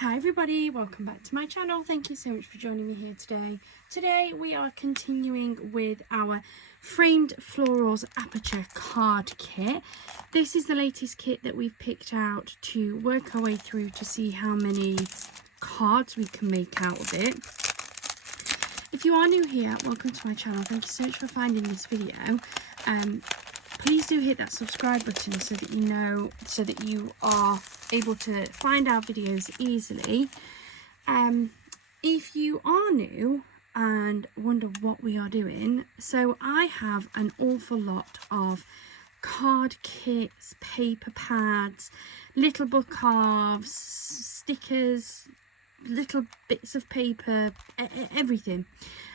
Hi everybody, welcome back to my channel. Thank you so much for joining me here today. Today we are continuing with our framed florals aperture card kit. This is the latest kit that we've picked out to work our way through to see how many cards we can make out of it. If you are new here, welcome to my channel. Thank you so much for finding this video. Please do hit that subscribe button so that you are able to find our videos easily. If you are new and wonder what we are doing, so I have an awful lot of card kits, paper pads, little book halves, stickers, little bits of paper, everything.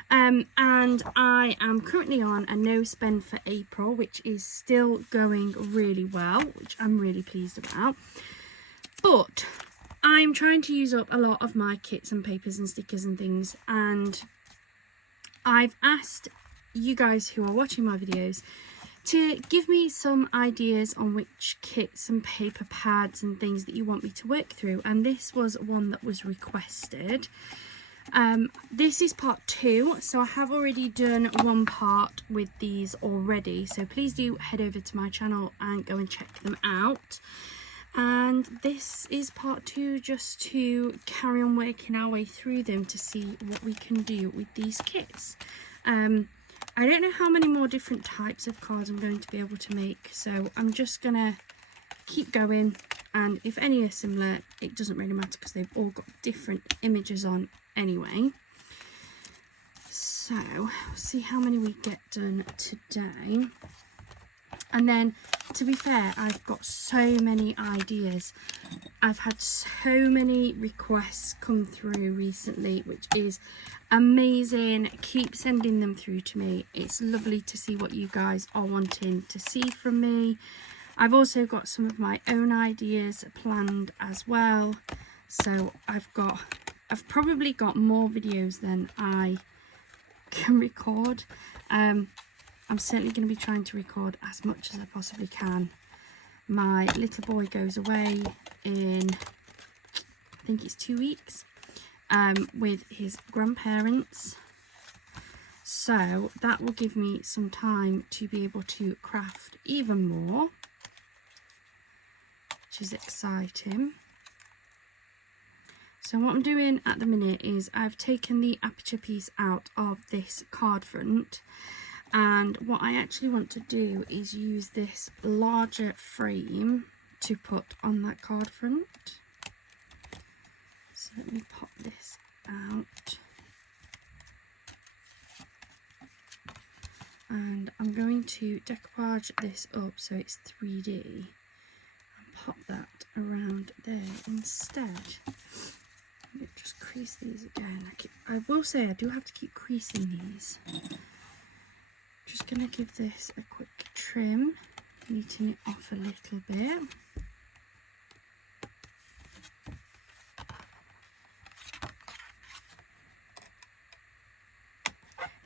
And I am currently on a no spend for April, which is still going really well, which I'm really pleased about. But I'm trying to use up a lot of my kits and papers and stickers and things, and I've asked you guys who are watching my videos to give me some ideas on which kits and paper pads and things that you want me to work through, and this was one that was requested. This is part 2, so I have already done one part with these already, so please do head over to my channel and go and check them out. And this is part 2, just to carry on working our way through them to see what we can do with these kits. I don't know how many more different types of cards I'm going to be able to make, so I'm just gonna keep going, and if any are similar, it doesn't really matter because they've all got different images on anyway. So we'll see how many we get done today. And then, to be fair, I've got so many ideas. I've had so many requests come through recently, which is amazing. Keep sending them through to me. It's lovely to see what you guys are wanting to see from me. I've also got some of my own ideas planned as well. So I've probably got more videos than I can record. I'm certainly going to be trying to record as much as I possibly can. My little boy goes away in, I think it's 2 weeks, with his grandparents. So that will give me some time to be able to craft even more, which is exciting. So what I'm doing at the minute is I've taken the aperture piece out of this card front, and what I actually want to do is use this larger frame to put on that card front. So let me pop this out, and I'm going to decoupage this up so it's 3D and pop that around there instead. Just crease these again. I will say I do have to keep creasing these. Just going to give this a quick trim, neaten it off a little bit.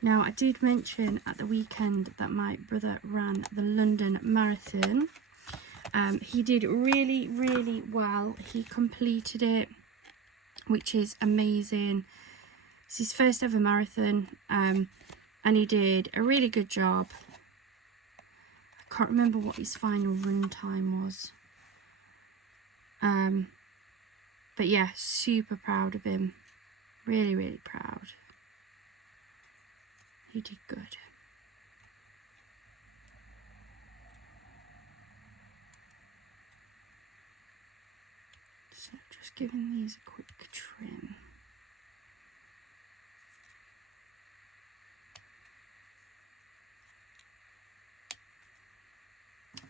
Now, I did mention at the weekend that my brother ran the London Marathon. He did really, really well. He completed it, which is amazing. It's his first ever marathon, and he did a really good job. I can't remember what his final run time was. But yeah, super proud of him. Really, really proud. He did good. So just giving these a quick trim.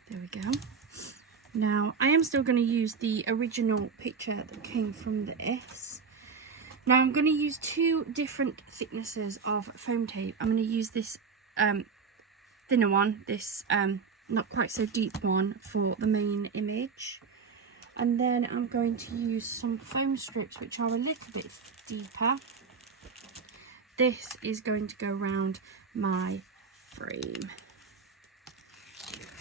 There we go. Now, I am still going to use the original picture that came from this. Now, I'm going to use 2 different thicknesses of foam tape. I'm going to use this thinner one, this not quite so deep one for the main image. And then I'm going to use some foam strips which are a little bit deeper. This is going to go around my frame.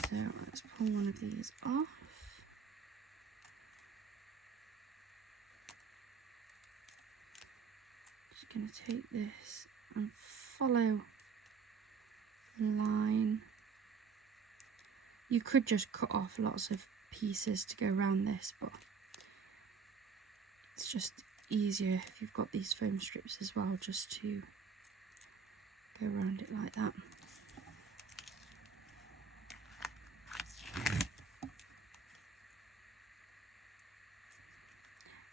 So let's pull one of these off. going to take this and follow the line. You could just cut off lots of pieces to go around this, but it's just easier if you've got these foam strips as well, just to go around it like that.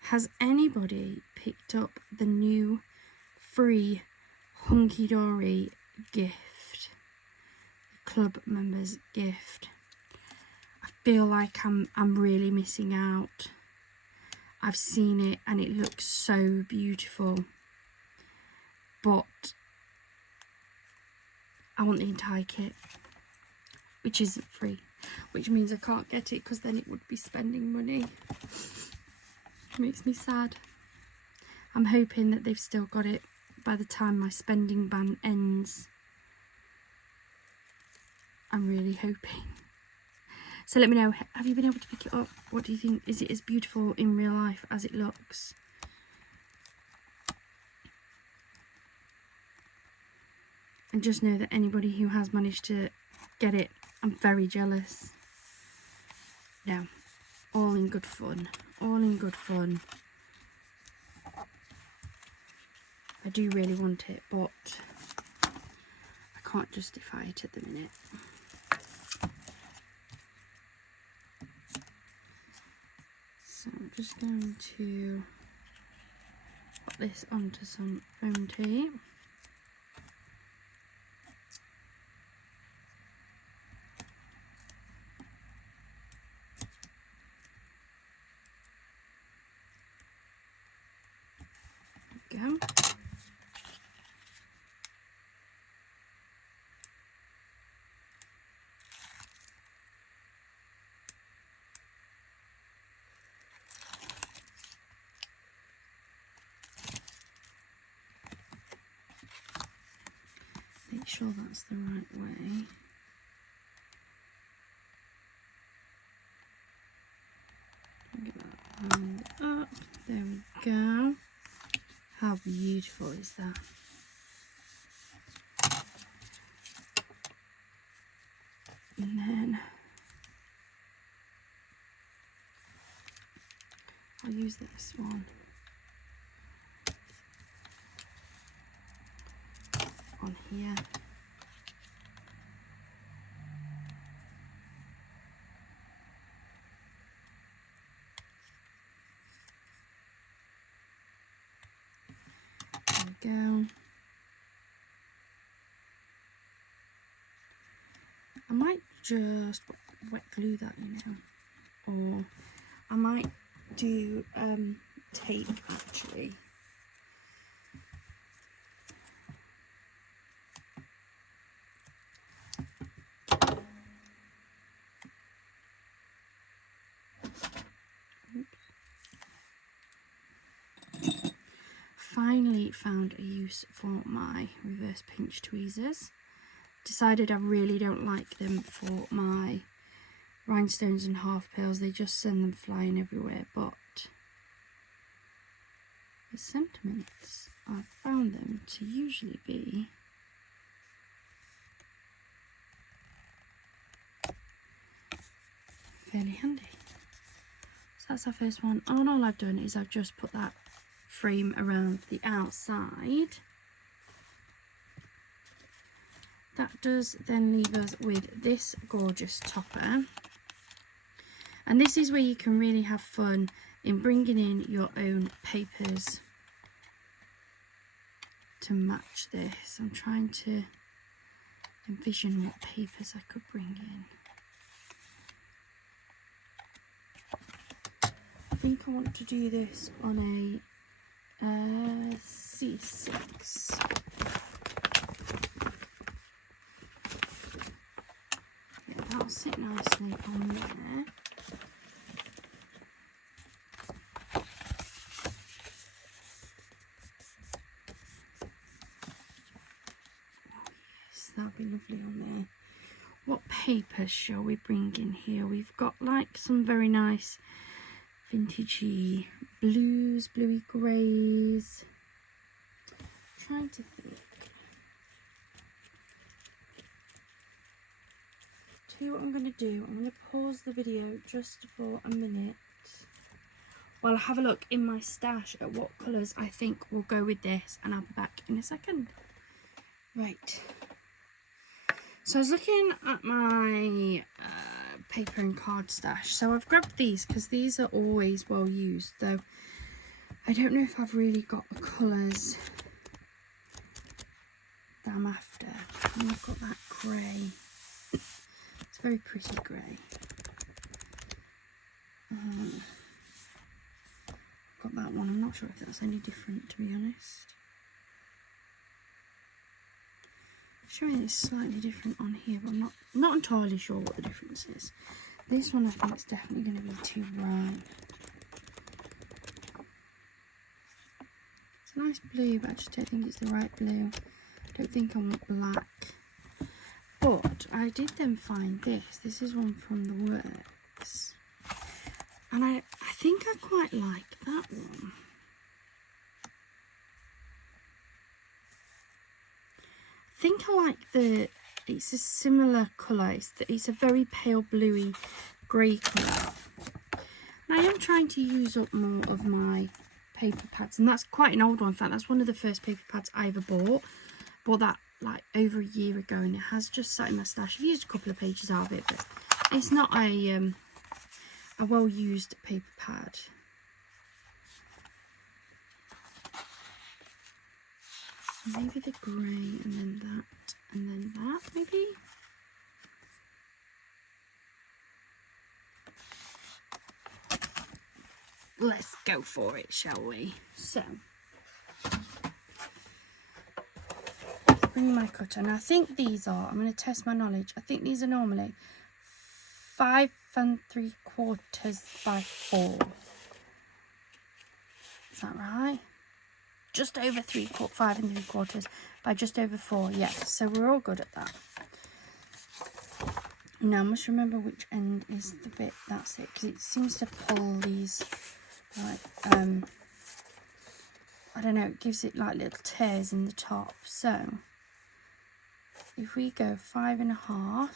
Has anybody picked up the new free Hunkydory gift? The club members gift. I feel like I'm really missing out. I've seen it and it looks so beautiful, but I want the entire kit, which isn't free, which means I can't get it because then it would be spending money. It makes me sad. I'm hoping that they've still got it by the time my spending ban ends. I'm really hoping. So let me know, have you been able to pick it up? What do you think? Is it as beautiful in real life as it looks? And just know that anybody who has managed to get it, I'm very jealous. No, all in good fun. All in good fun. I do really want it, but I can't justify it at the minute. So I'm just going to put this onto some foam tape. There we go. Make sure that's the right way. Get that lined up. There we go. How beautiful is that? And then I'll use this one on here. There we go. I might just wet glue that, you know, or I might do tape actually. Finally found a use for my reverse pinch tweezers. Decided I really don't like them for my rhinestones and half pearls. They just send them flying everywhere, but the sentiments, I've found them to usually be fairly handy. So that's our first one. And all I've done is I've just put that frame around the outside. That does then leave us with this gorgeous topper, and this is where you can really have fun in bringing in your own papers to match this. I'm trying to envision what papers I could bring in. I think I want to do this on a C6. Yeah, that'll sit nicely on there. Oh yes, that'll be lovely on there. What papers shall we bring in here? We've got like some very nice vintagey blues, bluey greys. trying to think. Tell you what I'm going to do. I'm going to pause the video just for a minute while I have a look in my stash at what colours I think will go with this, and I'll be back in a second. Right. So I was looking at my paper and card stash. So I've grabbed these because these are always well used, though I don't know if I've really got the colours that I'm after. And I've got that grey. It's a very pretty grey. Got that one. I'm not sure if that's any different, to be honest. Showing it's slightly different on here, but I'm not entirely sure what the difference is. This one I think is definitely going to be too bright. It's a nice blue, but I just don't think it's the right blue. I don't think I want black. But I did then find this. This is one from the Works. And I think I quite like that one. I think I like it's a similar colour. It's a very pale bluey grey colour. And I am trying to use up more of my paper pads. And that's quite an old one. In fact, that's one of the first paper pads I ever bought. Bought that like over a year ago, and it has just sat in my stash. I've used a couple of pages out of it, but it's not a well-used paper pad. So maybe the grey, and then that, and then that, maybe? Let's go for it, shall we? So, bring my cutter. Now I think these are, I'm going to test my knowledge, I think these are normally 5 3/4 by 4. Is that right? Just over 5 3/4 by just over 4. Yes, so we're all good at that. Now I must remember which end is the bit, that's it, because it seems to pull these like I don't know, it gives it like little tears in the top. So if we go 5 1/2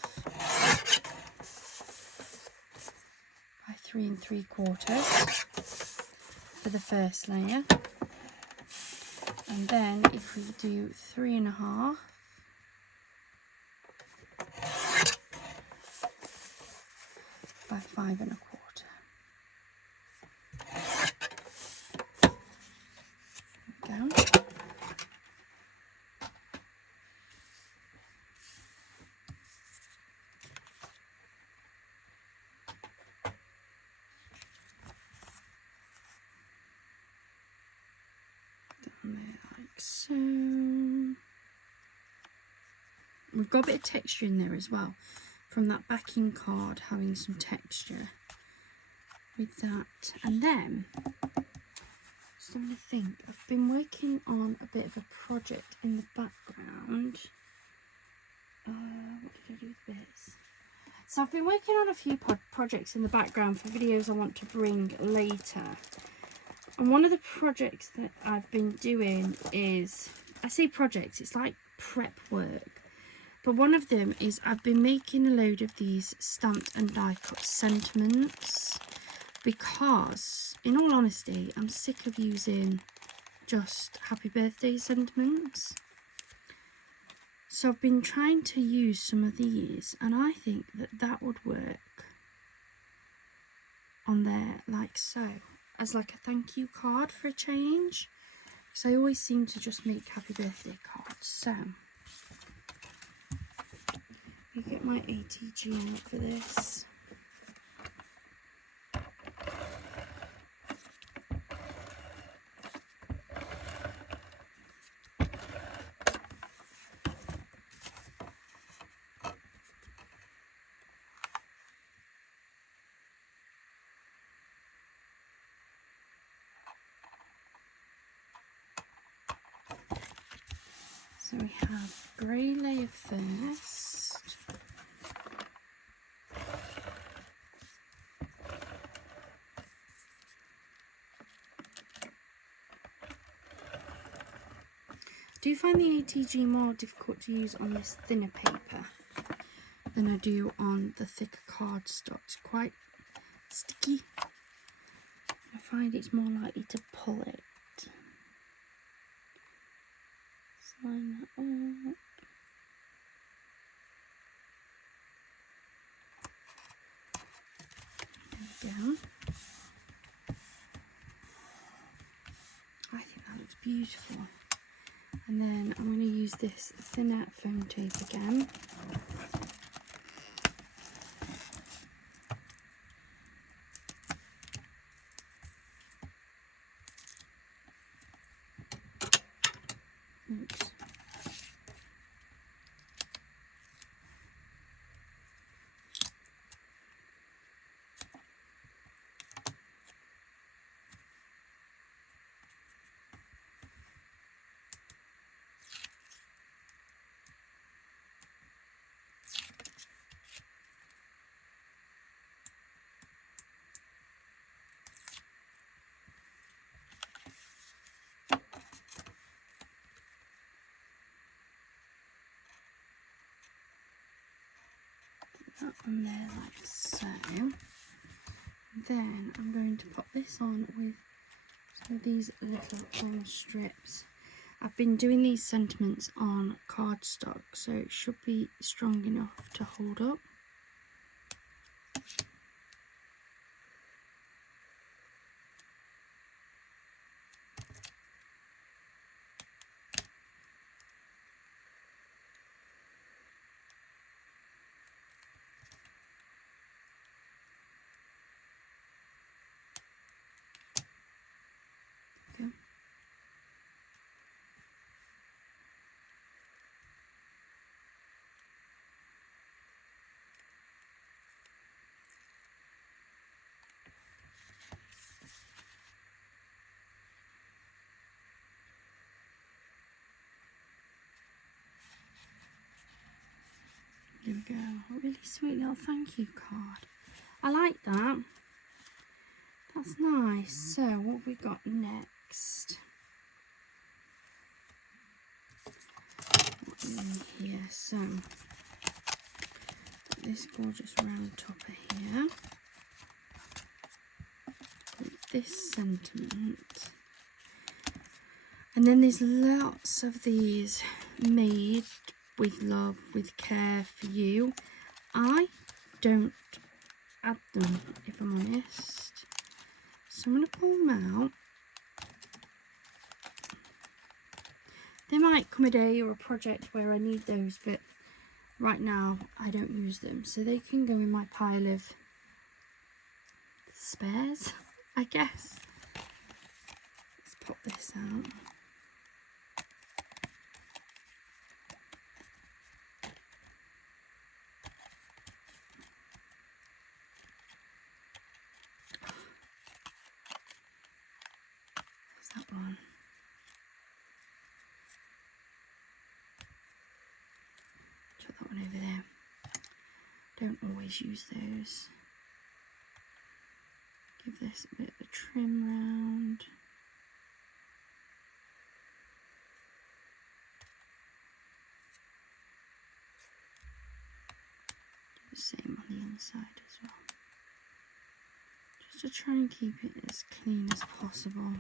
by 3 3/4 for the first layer, and then if we do 3 1/2 by 5 1/4. There we go. So we've got a bit of texture in there as well, from that backing card having some texture with that. And then just having to think, I've been working on a bit of a project in the background. What did I do with this? So I've been working on a few projects in the background for videos I want to bring later. And one of the projects that I've been doing is, I say projects, it's like prep work. But one of them is I've been making a load of these stamped and die cut sentiments, because, in all honesty, I'm sick of using just happy birthday sentiments. So I've been trying to use some of these, and I think that that would work on there like so, as like a thank you card for a change, because I always seem to just make happy birthday cards. So let me get my ATG out for this. So we have grey layer first. do find the ATG more difficult to use on this thinner paper than I do on the thicker cardstock. It's quite sticky. I find it's more likely to pull it. Line that up. There we go. I think that looks beautiful. And then I'm going to use this thinner foam tape again. Oops. That on there like so. Then I'm going to pop this on with some of these little foam strips. I've been doing these sentiments on cardstock, so it should be strong enough to hold up. Okay. There we go. A really sweet little thank you card. I like that. That's nice. So what have we got next? In here. So put this gorgeous round topper here. With this sentiment. And then there's lots of these made with love, with care for you. I don't add them, if I'm honest. So I'm going to pull them out. There might come a day or a project where I need those, but right now I don't use them. So they can go in my pile of spares, I guess. Let's pop this out. That one. Chuck that one over there. Don't always use those. Give this a bit of a trim round. Do the same on the inside as well. Just to try and keep it as clean as possible.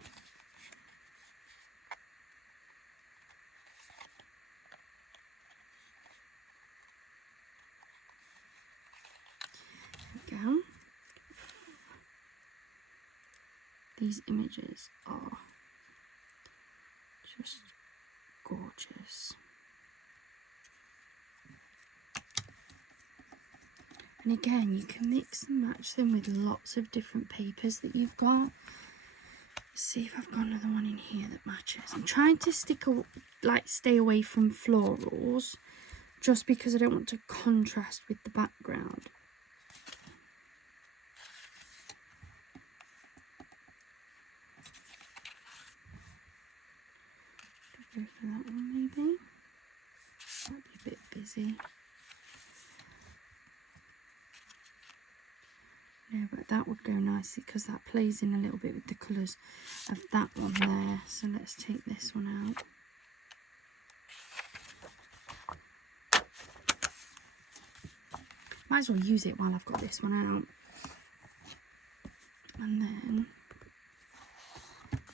Go. These images are just gorgeous. And again, you can mix and match them with lots of different papers that you've got. Let's see if I've got another one in here that matches. I'm trying to stay away from florals, just because I don't want to contrast with the background. Go for that one maybe. Might be a bit busy. No, but that would go nicely because that plays in a little bit with the colours of that one there. So let's take this one out. Might as well use it while I've got this one out. And then,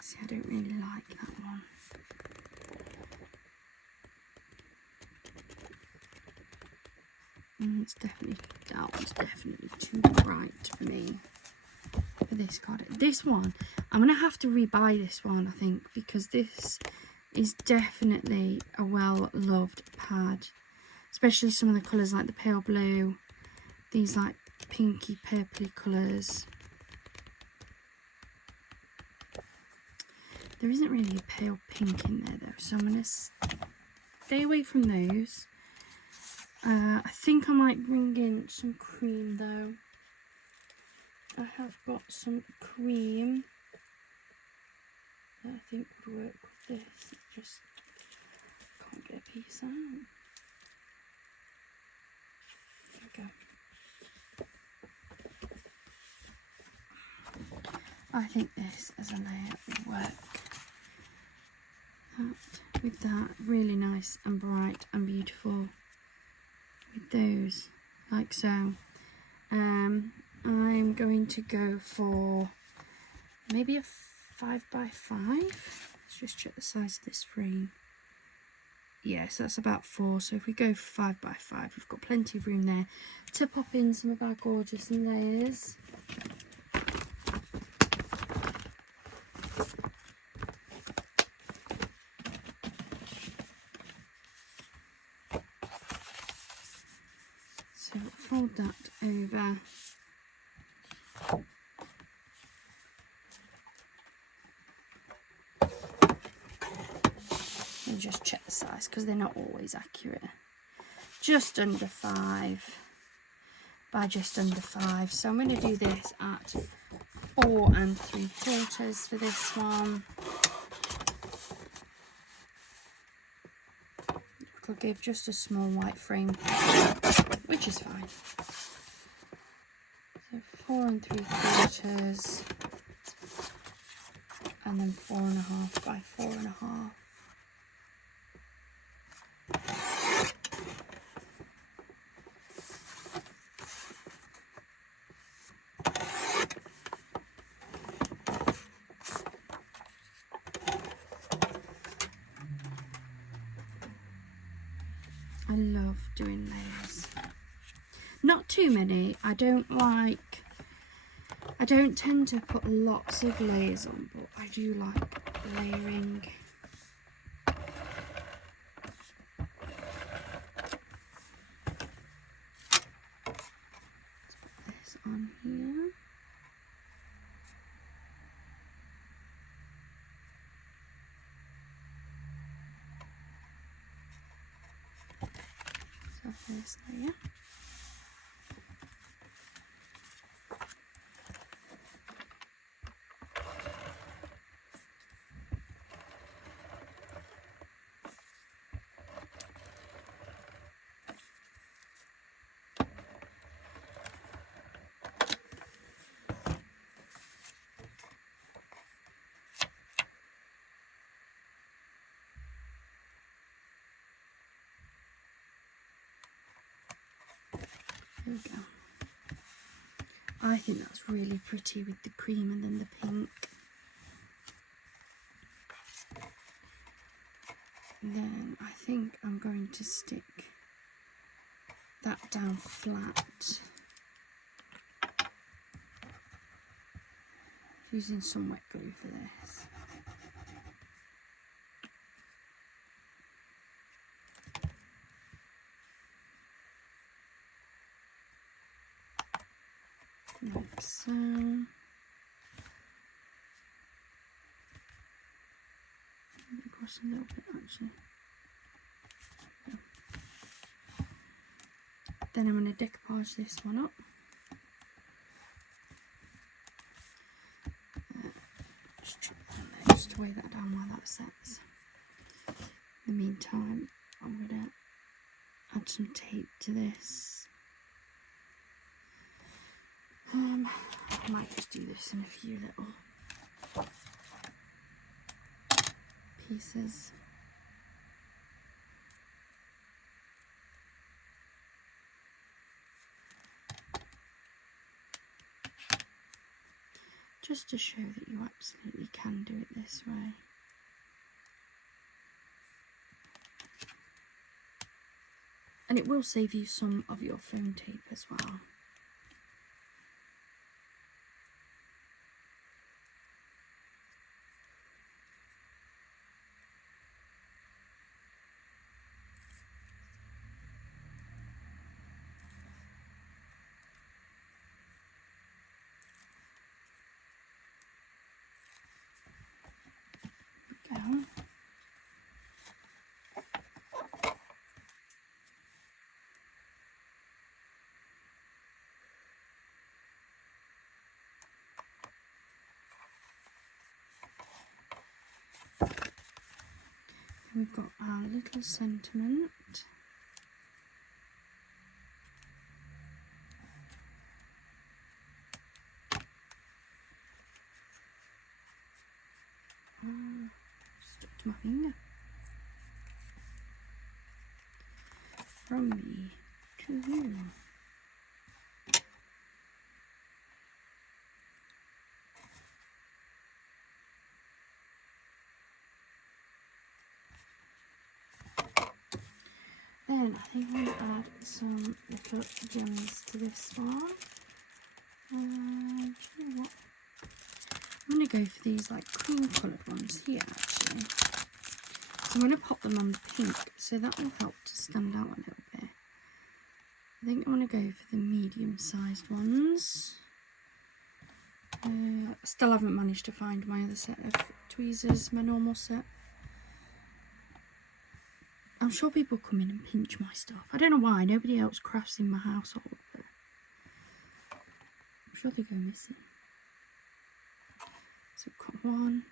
see, I don't really like that one. It's definitely, that one's definitely too bright for me, for this card. This one, I'm going to have to rebuy this one, I think, because this is definitely a well-loved pad. Especially some of the colours like the pale blue, these like pinky purpley colours. There isn't really a pale pink in there though, so I'm going to stay away from those. I think I might bring in some cream though. I have got some cream that I think would work with this. It just can't get a piece out. There we go. I think this as a layer would work. With that, really nice and bright and beautiful. With those, like so. I'm going to go for maybe a 5x5. Let's just check the size of this frame. Yes, that's about 4. So if we go for 5x5, we've got plenty of room there to pop in some of our gorgeous layers. So fold that over. And just check the size because they're not always accurate. Just under 5 by just under 5. So I'm going to do this at 4 3/4 for this one. I'll give just a small white frame, which is fine. So 4 3/4, and then 4.5 by 4.5. I love doing layers. Not too many. I don't tend to put lots of layers on, but I do like layering. Let's put this on here. So first layer. There we go. I think that's really pretty with the cream and then the pink. And then I think I'm going to stick that down flat. Using some wet glue for this. Like so. Across a little bit actually. Then I'm going to decoupage this one up. Just to weigh that down while that sets. In the meantime, I'm going to add some tape to this. I might just do this in a few little pieces. just to show that you absolutely can do it this way. And it will save you some of your foam tape as well. There we go. We've got our little sentiment. Stuck to my finger. From me to you. Then I think we'll add some little gems to this one. Do you know what? I'm going to go for these like cream coloured ones here actually. So I'm going to pop them on the pink, so that will help to stand out a little bit. I think I'm going to go for the medium sized ones. I still haven't managed to find my other set of tweezers, my normal set. I'm sure people come in and pinch my stuff. I don't know why, nobody else crafts in my household, but I'm sure they go missing. So I've got one.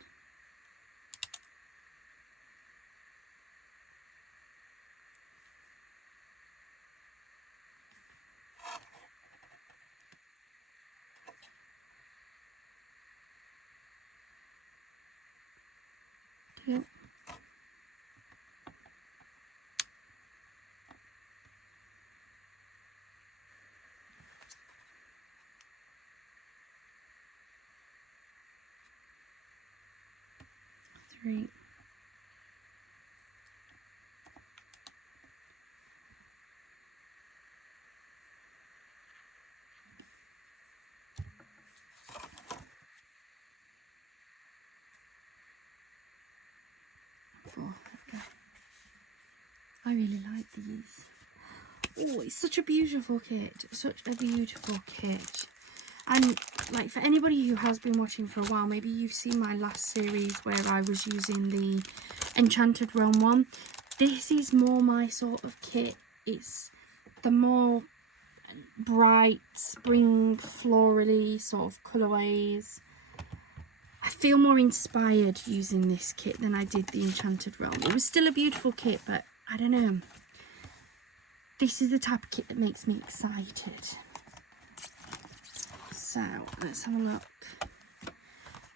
Two. 3. 4. Okay. I really like these. Oh, it's such a beautiful kit. Such a beautiful kit. And like for anybody who has been watching for a while, maybe you've seen my last series where I was using the Enchanted Realm one. This is more my sort of kit. It's the more bright spring florally sort of colourways. I feel more inspired using this kit than I did the Enchanted Realm. It was still a beautiful kit, but I don't know. This is the type of kit that makes me excited. So let's have a look.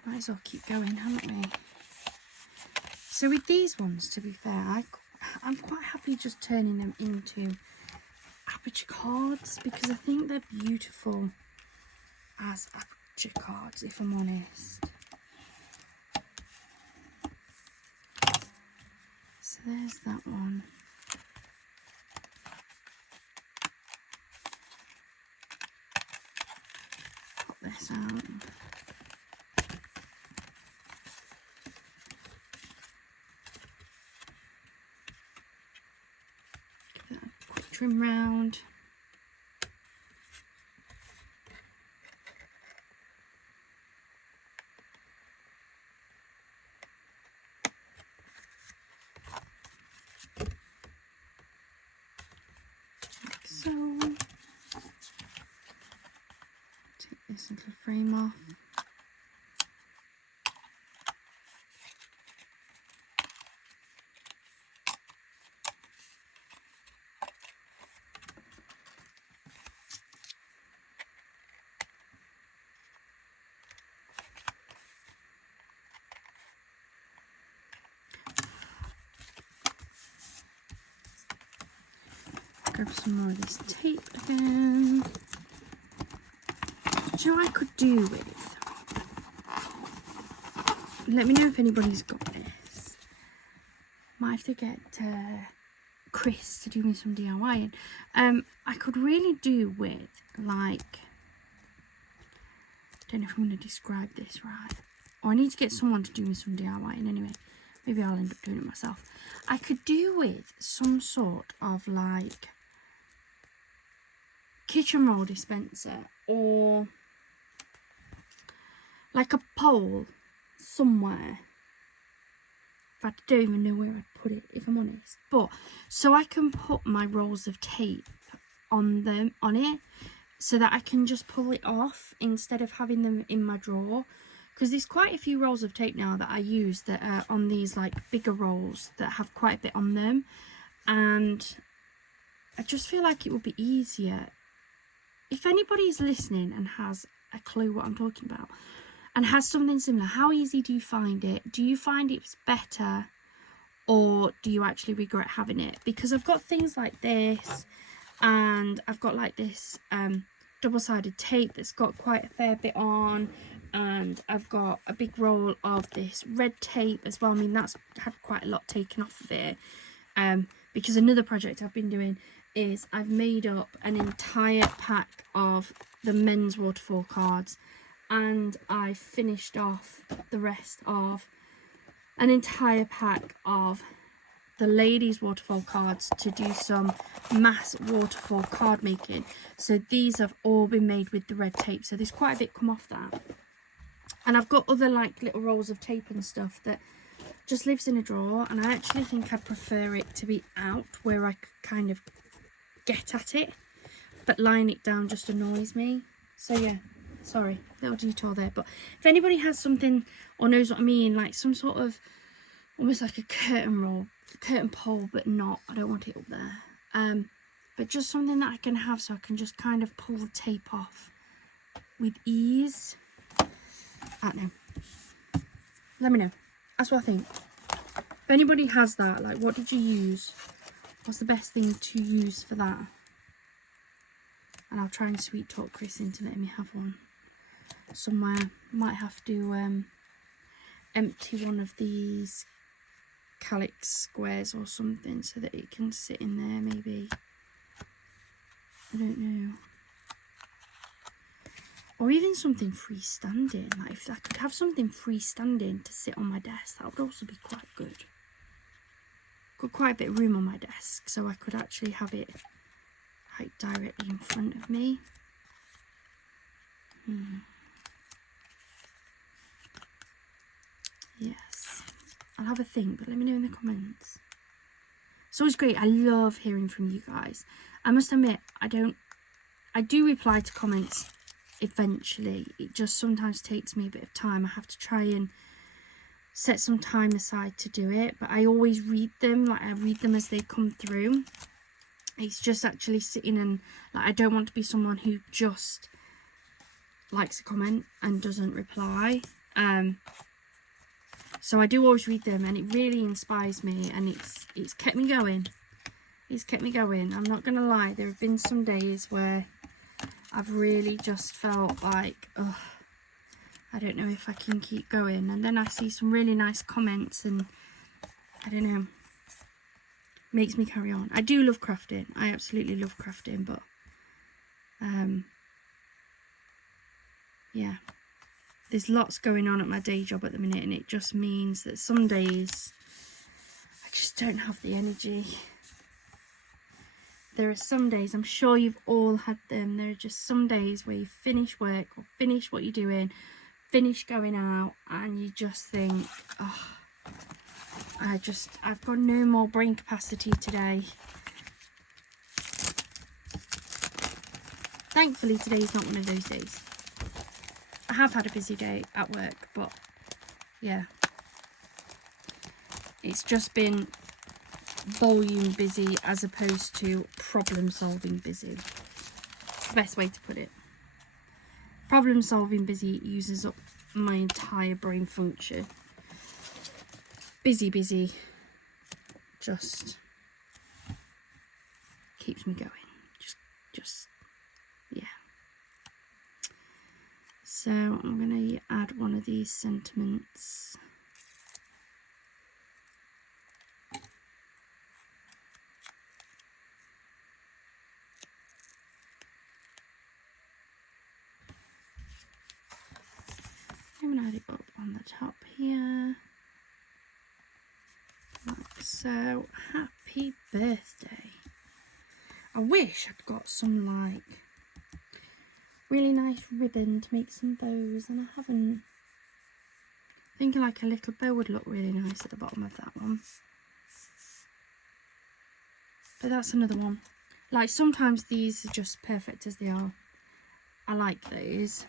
Might as well keep going, haven't we? So with these ones, to be fair, I'm quite happy just turning them into aperture cards because I think they're beautiful as aperture cards, if I'm honest. So there's that one. Pop this out. Give that a quick trim round. So, take this little frame off. Grab some more of this tape again. Do you know what I could do with? let me know if anybody's got this. Might have to get Chris to do me some DIYing. I could really do with, like, I don't know if I'm going to describe this right. Or I need to get someone to do me some DIYing anyway. Maybe I'll end up doing it myself. I could do with some sort of, like, kitchen roll dispenser, or like a pole somewhere. But I don't even know where I'd put it, if I'm honest. But so I can put my rolls of tape on it, so that I can just pull it off instead of having them in my drawer. Because there's quite a few rolls of tape now that I use that are on these like bigger rolls that have quite a bit on them, and I just feel like it would be easier. If anybody's listening and has a clue what I'm talking about and has something similar, how easy do you find it? Do you find it's better, or do you actually regret having it? Because I've got things like this, and I've got like this double-sided tape that's got quite a fair bit on, and I've got a big roll of this red tape as well. I mean, that's had quite a lot taken off of it, because another project I've been doing is I've made up an entire pack of the men's waterfall cards, and I finished off the rest of an entire pack of the ladies' waterfall cards to do some mass waterfall card making. So these have all been made with the red tape, so there's quite a bit come off that. And I've got other like little rolls of tape and stuff that just lives in a drawer, and I actually think I'd prefer it to be out where I could kind of get at it, but lying it down just annoys me. So yeah, sorry, little detour there. But if anybody has something or knows what I mean, like some sort of almost like a curtain roll, curtain pole, but not, I don't want it up there, but just something that I can have so I can just kind of pull the tape off with ease. I don't know, let me know, that's what I think. If anybody has that, like, what did you use? What's the best thing to use for that? And I'll try and sweet talk Chris into letting me have one somewhere. Might have to empty one of these calyx squares or something so that it can sit in there, maybe. I don't know. Or even something freestanding. Like, if I could have something freestanding to sit on my desk, that would also be quite good. Got quite a bit of room on my desk, so I could actually have it like directly in front of me. Yes, I'll have a think, but let me know in the comments. It's always great. I love hearing from you guys. I must admit, I do reply to comments eventually. It just sometimes takes me a bit of time. I have to try and set some time aside to do it, but I always read them. Like, I read them as they come through. It's just actually sitting and, like, I don't want to be someone who just likes a comment and doesn't reply. So I do always read them, and it really inspires me, and it's kept me going. It's kept me going. I'm not gonna lie, there have been some days where I've really just felt like, ugh, I don't know if I can keep going. And then I see some really nice comments, and I don't know, makes me carry on. I do love crafting. I absolutely love crafting, but yeah, there's lots going on at my day job at the minute, and it just means that some days I just don't have the energy. There are some days, I'm sure you've all had them, there are just some days where you finish work or finish what you're doing, finish going out, and you just think, oh, I've got no more brain capacity today. Thankfully, today's not one of those days. I have had a busy day at work, but yeah, it's just been volume busy as opposed to problem solving busy. The best way to put it. Problem solving busy uses up my entire brain function. Busy just keeps me going. Just yeah. So I'm gonna add one of these sentiments I'm going to add it up on the top here. Like so. Happy birthday. I wish I'd got some like really nice ribbon to make some bows, and I haven't. I think like a little bow would look really nice at the bottom of that one. But that's another one. Like sometimes these are just perfect as they are. I like those.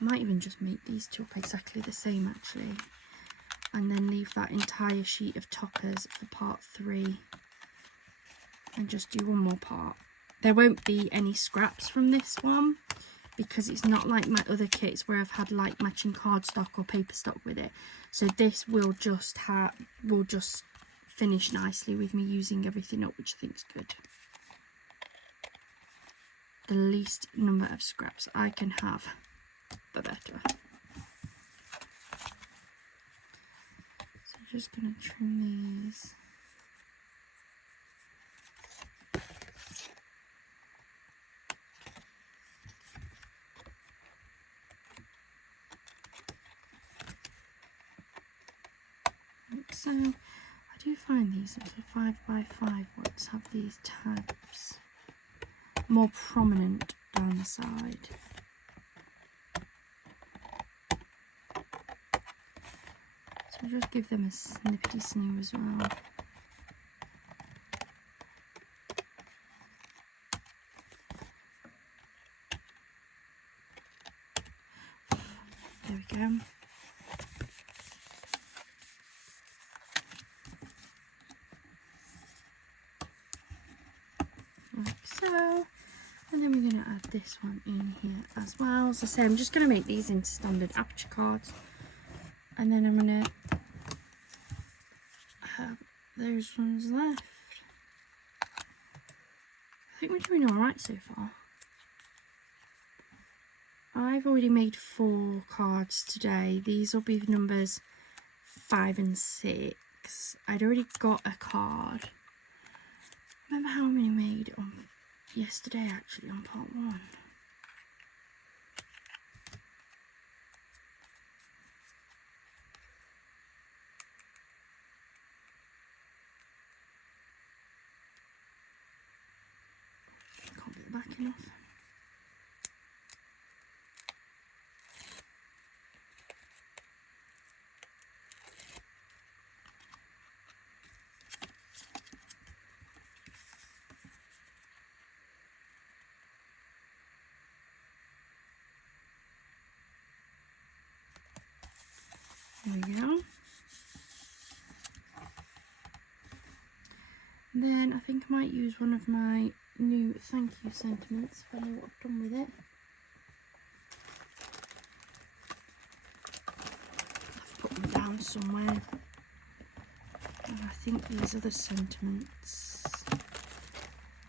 I might even just make these two up exactly the same actually. And then leave that entire sheet of toppers for part 3. And just do one more part. There won't be any scraps from this one, because it's not like my other kits where I've had like matching cardstock or paper stock with it. So this will just finish nicely with me using everything up, which I think is good. The least number of scraps I can have, the better. So I'm just going to trim these. So I do find these little 5x5 ones have these tabs more prominent down the side. So I'll just give them a snippety snoo as well. There we go. Like so. And then we're going to add this one in here as well. As I say, I'm just going to make these into standard aperture cards. And then I'm going to have those ones left. I think we're doing alright so far. I've already made 4 cards today. These will be numbers 5 and 6. I'd already got a card. Remember how many made on yesterday actually on part 1. Can't get the backing off. There we go. Then I think I might use one of my new thank you sentiments if I know what I've done with it. I've put them down somewhere. And I think these other sentiments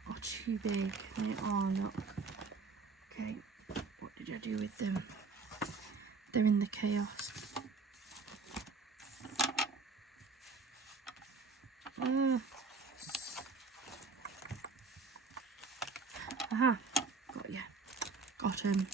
are too big. They are not. Okay, what did I do with them? They're in the chaos. Aha, got ya. Got him.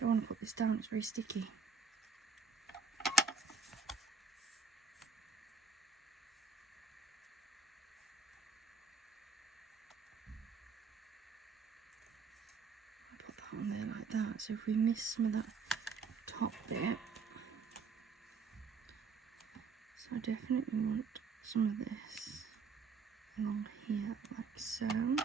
Don't want to put this down, it's very sticky. On there like that, so if we miss some of that top bit, so I definitely want some of this along here like so. And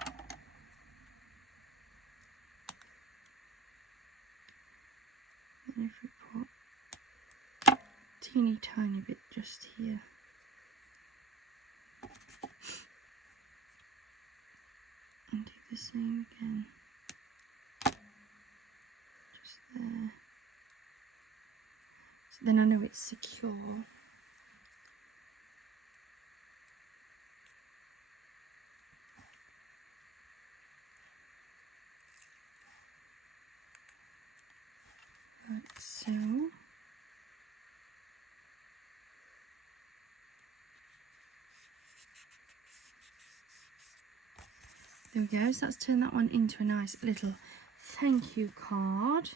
if we put a teeny tiny bit just here, and do the same again. There. So then I know it's secure. Like so. There we go. So let's turn that one into a nice little thank you card.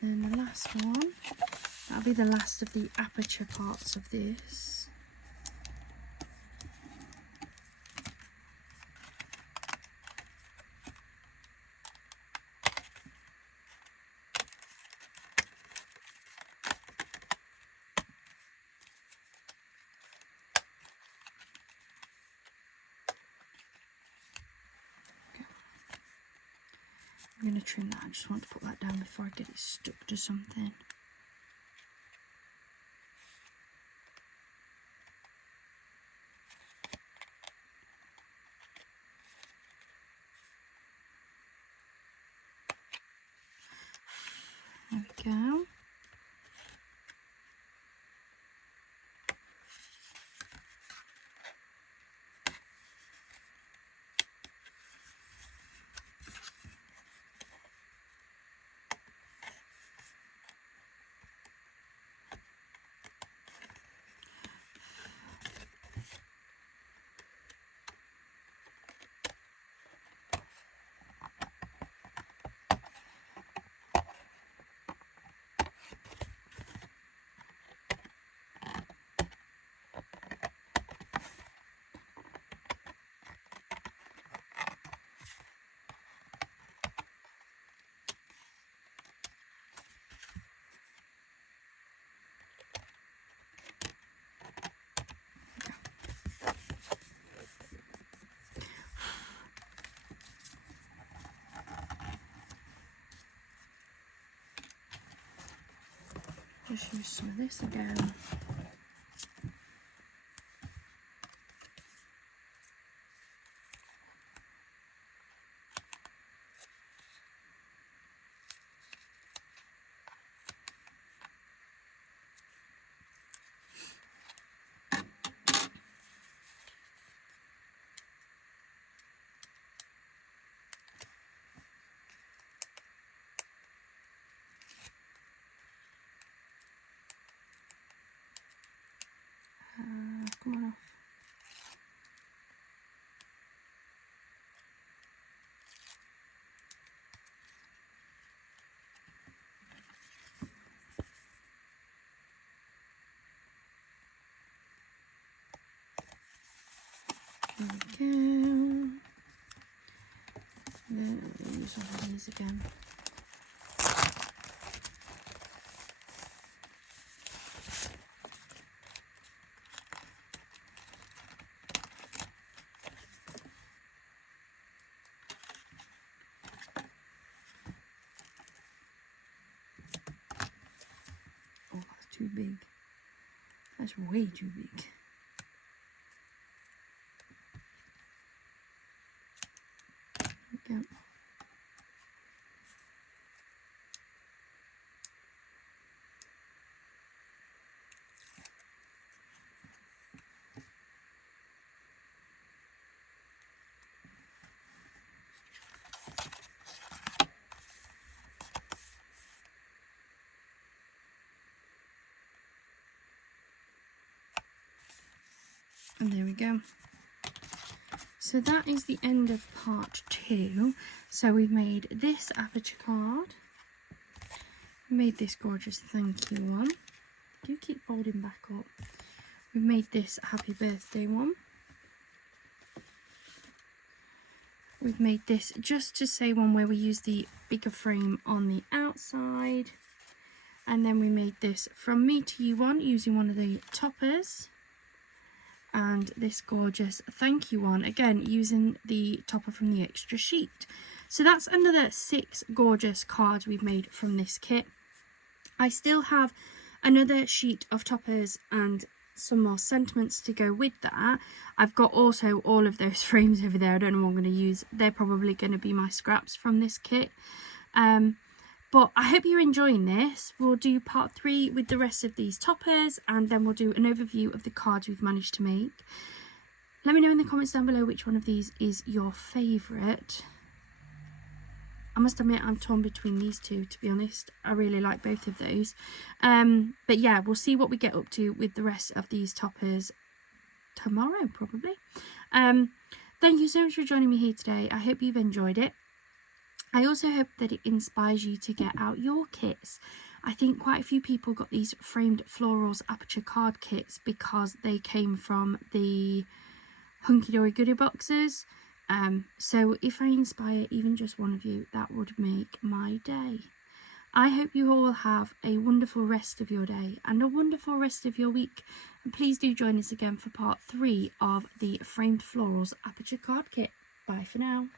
And then the last one, that'll be the last of the aperture parts of this. I'm going to trim that. I just want to put that down before I get it stuck to something. There we go. Just use some of this again. Come on off. There we go. Then we'll use all of these again. Oh, that's too big. That's way too big. There we go. And there we go. So that is the end of part 2. So we've made this aperture card. We made this gorgeous thank you one. Do keep folding back up. We've made this happy birthday one. We've made this just to say one where we use the bigger frame on the outside. And then we made this from me to you one using one of the toppers. And this gorgeous thank you one, again using the topper from the extra sheet. So that's another 6 gorgeous cards we've made from this kit. I still have another sheet of toppers and some more sentiments to go with that. I've got also all of those frames over there. I don't know what I'm going to use. They're probably going to be my scraps from this kit. But I hope you're enjoying this. We'll do part 3 with the rest of these toppers, and then we'll do an overview of the cards we've managed to make. Let me know in the comments down below which one of these is your favourite. I must admit I'm torn between these two, to be honest. I really like both of those. But yeah, we'll see what we get up to with the rest of these toppers tomorrow probably. Thank you so much for joining me here today. I hope you've enjoyed it. I also hope that it inspires you to get out your kits. I think quite a few people got these framed florals aperture card kits because they came from the Hunkydory goodie boxes. So if I inspire even just one of you, that would make my day. I hope you all have a wonderful rest of your day and a wonderful rest of your week. And please do join us again for part 3 of the framed florals aperture card kit. Bye for now.